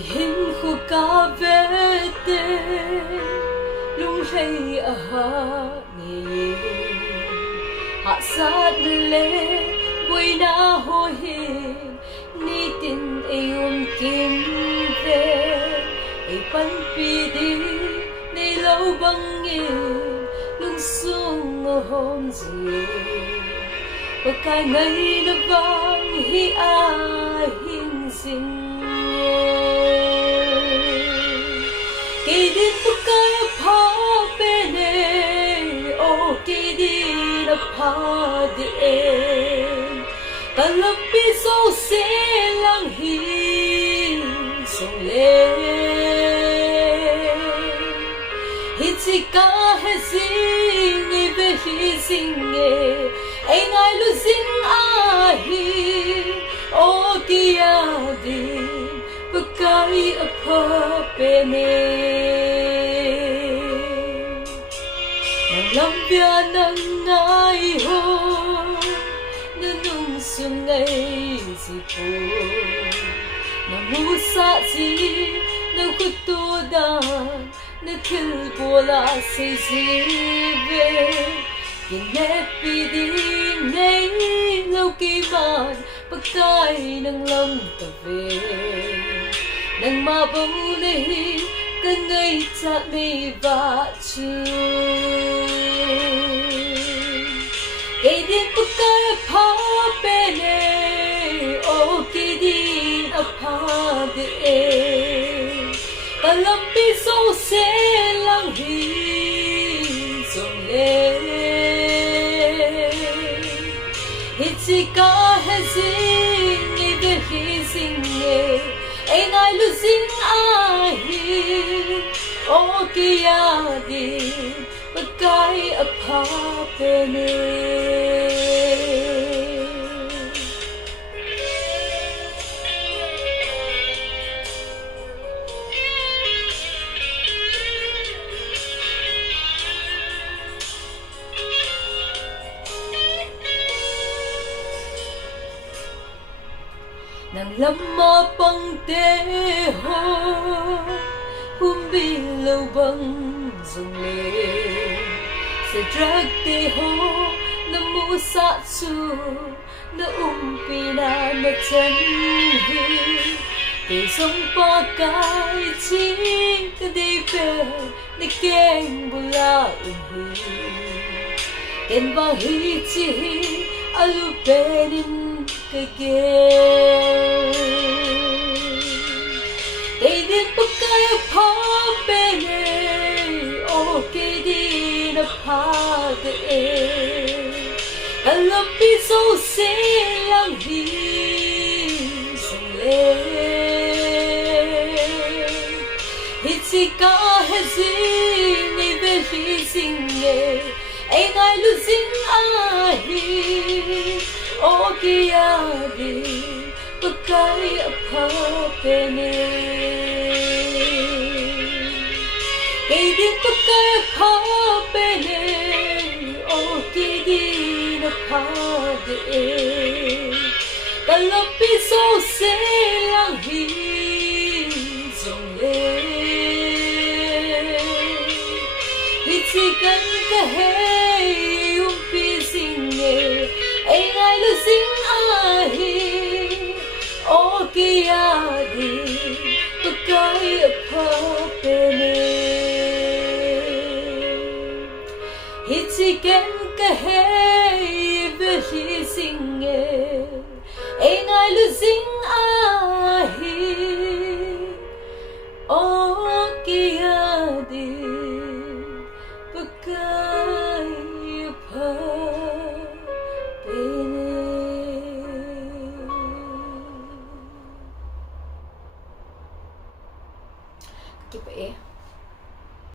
hình khu ca về tê lung hay à ha nghe hạ sát lệ bùi na hồ hiền ni tin ayom kim về ay pan pi đi nay lâu băng nghe lung sung hôm gì và cái ngày nó vang hi ai hin sinh kỳ đi bức cái phá bên này ô kỳ đi nó phá đi cả lớp bi sâu sẽ lăng hi sông lên hít chỉ cả hết sinh người về hy sinh nghề anh ai lu sinh ai ô kia đi bức cái ở bên nàng lâm bia nâng ai hô nung xuân ngày gì phố nàng mu sa gì nàng cứ tu đàn nàng thiếu bùa là gì về kinh nhẹ vì đi ngay lâu kỳ vạn bức cái nàng lâm ta về nàng mà bông đi cần ngày chạm mi và chưa cái điện bức cái phá bên này ô kỳ đi ấp phá đi ta lâm bi sâu sẽ lăng hi sông lên hít chỉ cả hết gì nghĩ về hy sinh nghề anh ai lu sinh ai ô kia đi bất cái ấp phá bên nàng lâm ma băng tê hô bi lâu băng dùng lên sẽ drag tê hô na mu sa su na pi na na chân hi để sống ba cái chi cái đi về để keng bula hi ken ba hi chi alu penin cái cái điện bức cái phá bên này ô cái đi nó phá để cả lớp bi sâu sẽ lăng hi sông lên hít chỉ cả hết gì ngày về hy sinh nghề anh ai lu sinh ai ô kia đi bức cái phá bên cái điện bức cái phá bên này ô kỳ đi nó phá để cả lớp bi sâu sẽ lăng hi sông lên hít chỉ cần cái hay bi sinh nghề anh ai lu sinh ai ô kia đi bức cái phá bên hít chỉ kén cái hay về hy sinh nghề anh ai lu sinh